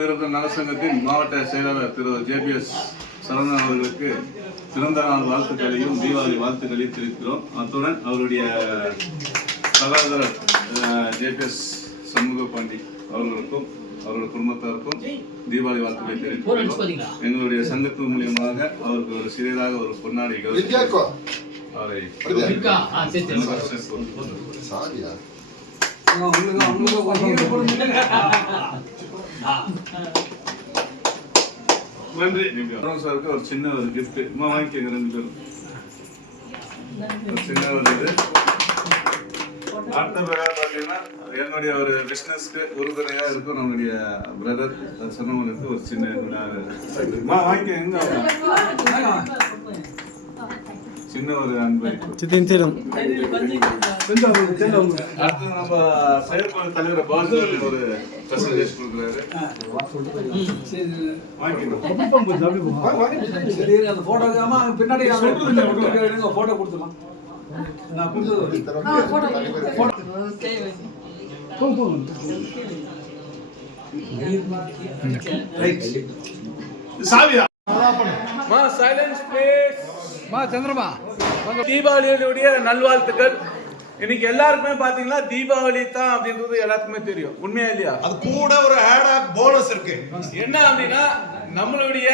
நலசங்கத்தின் மாவட்ட செயலாளர் திரு ஜேபிஎஸ் சரவணன் அவர்களுக்கு பிறந்த நாள் வாழ்த்துக்களையும் தீபாவளி வாழ்த்துக்களையும் தெரிவிக்கிறோம். அத்துடன் அவருடைய சகோதரர் ஜேபிஎஸ் சண்முக பாண்டி அவர்களுக்கும் அவருடைய குடும்பத்தாருக்கும் தீபாவளி வாழ்த்துக்களை தெரிவிக்கிறோம். எங்களுடைய சங்கத்தின் மூலியமாக அவருக்கு ஒரு சிறியதாக ஒரு பொன்னாடை அவரை நன்றி. சாருக்கு ஒரு சின்ன ஒரு கிஃப்ட் வாங்கிக்கங்க. 2 பேரும் சின்ன ஒரு இது. அடுத்த பிரகாரம் பார்த்தீங்கன்னா என்னுடைய ஒரு பிஸ்னஸ்க்கு உறுதுணையா இருக்கும் நம்மளுடைய பிரதர் சொன்னவங்களுக்கு ஒரு சின்ன வாங்கிக்கங்க. சின்ன ஒரு அன்பை அடுத்து நம்ம செயற்குழு தலைவர் பாஸ் ஒரு பிரசன்டேஷன் கொடுக்குறாரு. பின்னாடி போட்டோ கொடுத்துலாம். தீபாவளியுடைய நல்வாழ்த்துக்கள். இன்னைக்கு எல்லாருக்குமே பாத்தீங்கன்னா தீபாவளி தான் அப்படின்றது எல்லாத்துக்குமே தெரியும். உண்மையா இல்லையா? அது கூட ஒரு ஆட் போனஸ் இருக்கு. என்ன அப்படின்னா நம்மளுடைய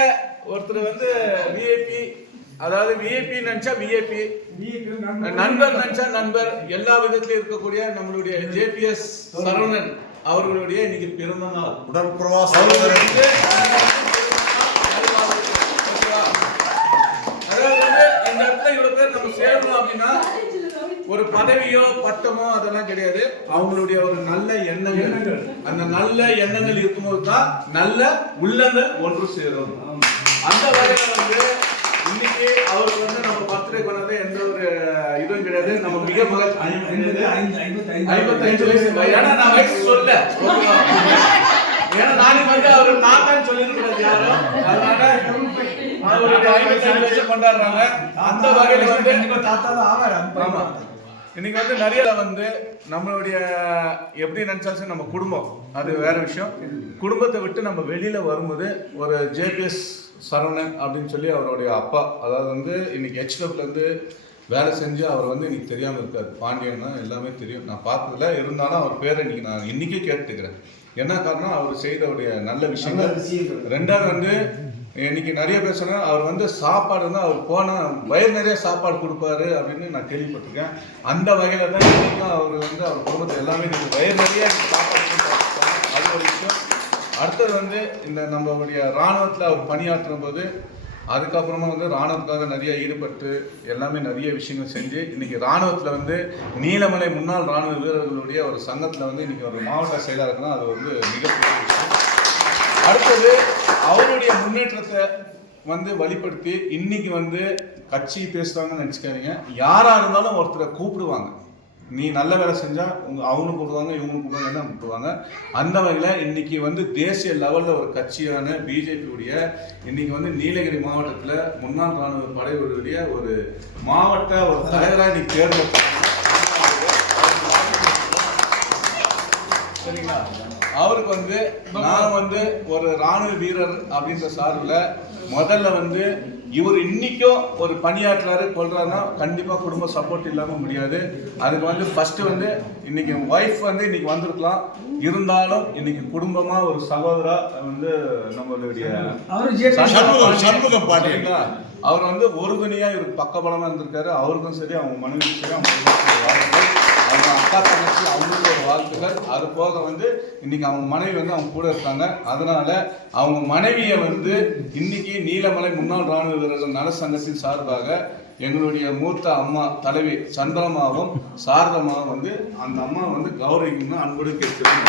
ஒருத்தர் வந்து விஐபி, அதாவது விஐபி நினைச்சா விஐபி, நண்பர் நினைச்சா நண்பர், எல்லா விதத்திலும் இருக்கக்கூடிய நம்மளுடைய ஜேபிஎஸ் சரவணன் அவர்களுடைய இன்னைக்கு பிறந்த நாள். உடற்பிரவாசம் சேரணும் அப்படின்னா ஒரு பதவியோ பட்டமோ அதெல்லாம் கிடையாது. அவங்களுடைய ஒரு நல்ல எண்ணங்கள், அந்த நல்ல எண்ணங்கள் இருக்கும்போது தான் நல்ல உள்ளங்கள் ஒன்று சேரும். அந்த வகையில வந்து இன்னைக்கு அவருக்கு வந்து நம்ம பர்த்டே கொண்டாத எந்த ஒரு இதுவும் கிடையாது. நம்ம மிக 55 வயசு. ஏன்னா நான் வயசு சொல்ல, ஏன்னா நாளைக்கு வந்து அவர் தாத்தான்னு சொல்லிருக்கூடாது யாரும். அதனால அவருடைய 55 வயசு கொண்டாடுறாங்க. அந்த வகையில வந்து ஆமா இன்னைக்கு வந்து நிறைய வந்து நம்மளுடைய எப்படி நினைச்சாச்சும் நம்ம குடும்பம் அது வேற விஷயம். குடும்பத்தை விட்டு நம்ம வெளியில வரும்போது ஒரு ஜேபிஎஸ் சரவணன் அப்படின்னு சொல்லி அவருடைய அப்பா, அதாவது வந்து இன்னைக்கு HW இருந்து வேலை செஞ்சு அவர் வந்து இன்னைக்கு தெரியாமல் இருக்காரு. பாண்டியன்னா எல்லாமே தெரியும், நான் பார்த்ததுல இருந்தாலும் அவர் பேரை இன்னைக்கு நான் இன்னைக்கே கேட்டுக்கிறேன். என்ன காரணம், அவர் செய்தவுடைய நல்ல விஷயங்கள். 2வது வந்து இன்னைக்கு நிறைய பேர் சொன்னா அவர் வந்து சாப்பாடு வந்து அவர் போனால் வயிறு நிறைய சாப்பாடு கொடுப்பாரு அப்படின்னு நான் கேள்விப்பட்டிருக்கேன். அந்த வகையில தான் இன்னைக்கும் அவர் வந்து அவர் குடும்பத்தை எல்லாமே வயிறு நிறைய சாப்பாடு கொடுப்பாரு. அது ஒரு விஷயம். அடுத்தது வந்து இந்த நம்மளுடைய இராணுவத்தில் அவர் பணியாற்றும் போது அதுக்கப்புறமா வந்து இராணுவத்துக்காக நிறைய ஈடுபட்டு எல்லாமே நிறைய விஷயங்கள் செஞ்சு இன்னைக்கு இராணுவத்தில் வந்து நீலமலை முன்னாள் இராணுவ வீரர்களுடைய ஒரு சங்கத்தில் வந்து இன்னைக்கு ஒரு மாவட்ட செயலாளர்னா அது வந்து மிகப்பெரிய விஷயம். அடுத்தது அவருடைய முன்னேற்றத்தை வந்து வழிபடுத்தி இன்னைக்கு வந்து கட்சி பேசுறாங்கன்னு நினச்சிக்காதீங்க. யாராக இருந்தாலும் ஒருத்தரை கூப்பிடுவாங்க. நீ நல்ல வேலை செஞ்சா அவனும் கூப்பிடுவாங்க, இவங்களும் கூப்பிடுவாங்க, என்ன கூப்பிடுவாங்க. அந்த வகையில் இன்னைக்கு வந்து தேசிய லெவலில் ஒரு கட்சியான பிஜேபியுடைய இன்னைக்கு வந்து நீலகிரி மாவட்டத்தில் முன்னாள் ராணுவ படைகளுடைய ஒரு மாவட்ட ஒரு தலைவராக இன்னைக்கு தேர்ந்தெடுத்தாங்க. சரிங்களா? அவருக்கு வந்து நான் வந்து ஒரு ராணுவ வீரர் அப்படின்ற சார்பில் முதல்ல வந்து இவர் இன்னைக்கும் ஒரு பணியாற்றுறாரு கொள்றாருன்னா கண்டிப்பாக குடும்ப சப்போர்ட் இல்லாமல் முடியாது. அதுக்கு வந்து ஃபர்ஸ்ட் வந்து இன்னைக்கு ஒய்ஃப் வந்து இன்னைக்கு வந்திருக்கலாம், இருந்தாலும் இன்னைக்கு குடும்பமா ஒரு சகோதரா வந்து நம்மளுடைய சண்முகம் பாண்டிங்களா அவர் வந்து ஒருதுணையா இவருக்கு பக்கபலமா இருந்திருக்காரு. அவருக்கும் சரி அவங்க மனைவிக்கும் சரி அவங்க அக்கா தங்கச்சி அவங்களுக்கு ஒரு வாழ்த்துக்கள். அது போக வந்து இன்னைக்கு அவங்க மனைவி வந்து அவங்க கூட இருக்காங்க. அதனால அவங்க மனைவியை வந்து இன்னைக்கு நீலமலை முன்னாள் ராணுவ வீரர்கள் நல சங்கத்தின் சார்பாக எங்களுடைய மூத்த அம்மா தலைவி சந்திரமாவும் சாரதமாவும் வந்து அந்த அம்மா வந்து கௌரவிக்கணும்னு அன்போடு கேட்கிறோம்.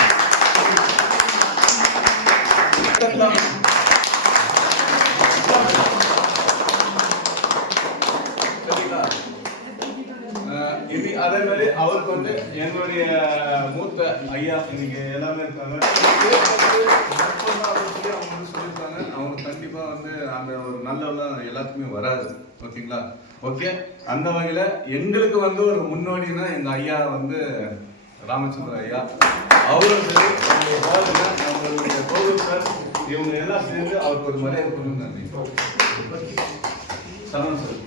அதே மாதிரி அவருக்கு வந்து எங்களுடைய மூத்த ஐயா இன்னைக்கு எல்லாமே இருக்காங்க. சொல்லியிருக்காங்க அவங்க கண்டிப்பா வந்து அந்த ஒரு நல்ல எல்லாத்துக்குமே வராது. ஓகேங்களா? ஓகே, அந்த வகையில எங்களுக்கு வந்து ஒரு முன்னோடினா எங்க ஐயா வந்து ராமச்சந்திர ஐயா. அவரும் சரி நம்மளுடைய கோவில் சார் இவங்க எல்லாம் சேர்ந்து அவருக்கு ஒரு மரியாதை கொடுங்க. சரவணன் சார்.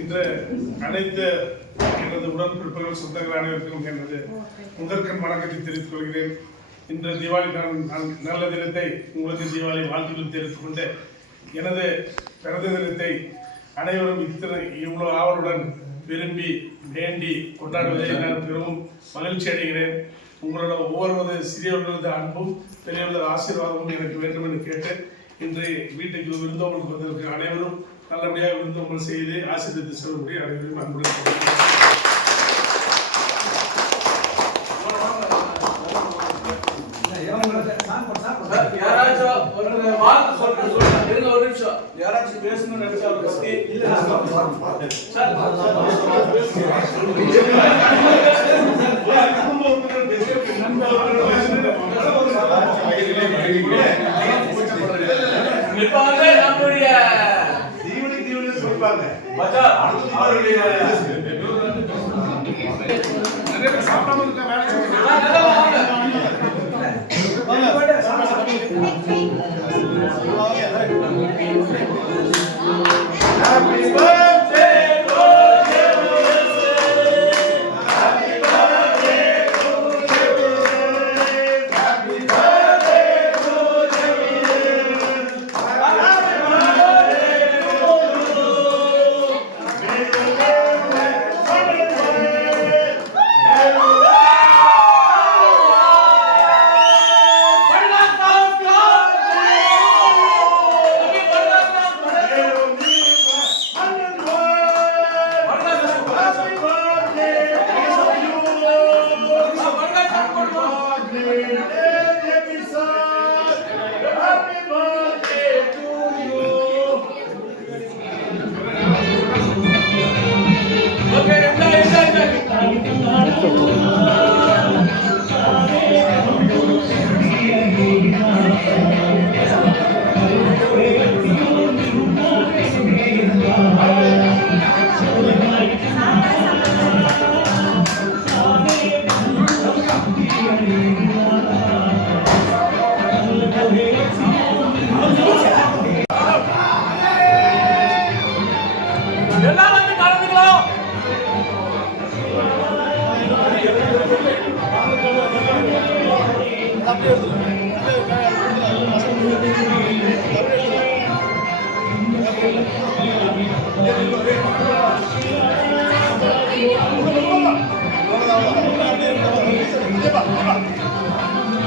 இன்று அனைத்து எனது உடன்பிறப்புகள் சொந்தங்கள் அனைவருக்கும் எனது முதற்கண் வணக்கத்தை தெரிவித்துக் கொள்கிறேன். இன்று தீபாவளி நல்ல தினத்தை உங்களுக்கு தீபாவளி வாழ்த்துக்கள் தெரிவித்துக் கொண்டு எனது பிறந்த தினத்தை அனைவரும் இவ்வளவு ஆவலுடன் விரும்பி வேண்டி கொண்டாடுவதை நான் பெரும் மகிழ்ச்சி அடைகிறேன். உங்களோட ஒவ்வொருவது சிறியவர்களது அன்பும் பெரியவர்களது ஆசீர்வாதமும் எனக்கு வேண்டும் என்று கேட்டு இன்று வீட்டுக்கு விருந்தோம்பல் வந்ததற்கு அனைவரும் நல்லபடியாக விருந்தோம்பல் செய்து ஆசீர்வதித்து செல்லக்கூடிய அனைவரும் அன்புடன் யாராச்சும் ஒரு வார்த்தை சொல்லுங்க. இருங்க ஒரு நிமிஷம். யாராச்சும் பேசணும்னு நினைச்சா அவரை பத்தி இப்ப வந்து நம்முடைய தீவனி சொல்லிப்பாங்க. அவருடைய சாப்பிடாம இருக்க Happy birthday to you. Happy birthday to you. Happy birthday to you. Happy birthday to you. May you live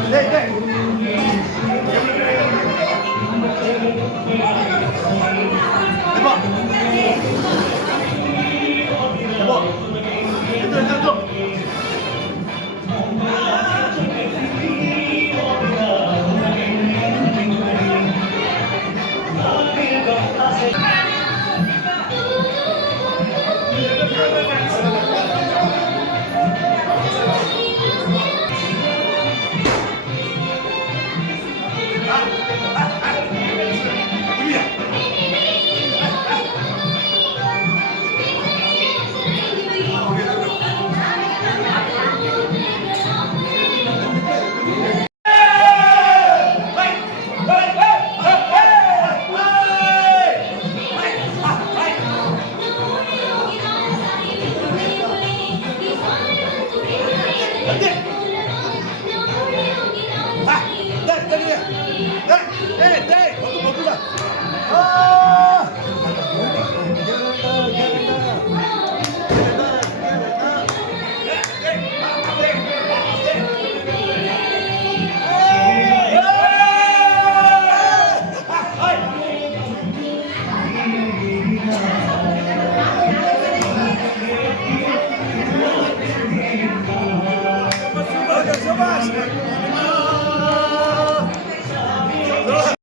Hey, hey.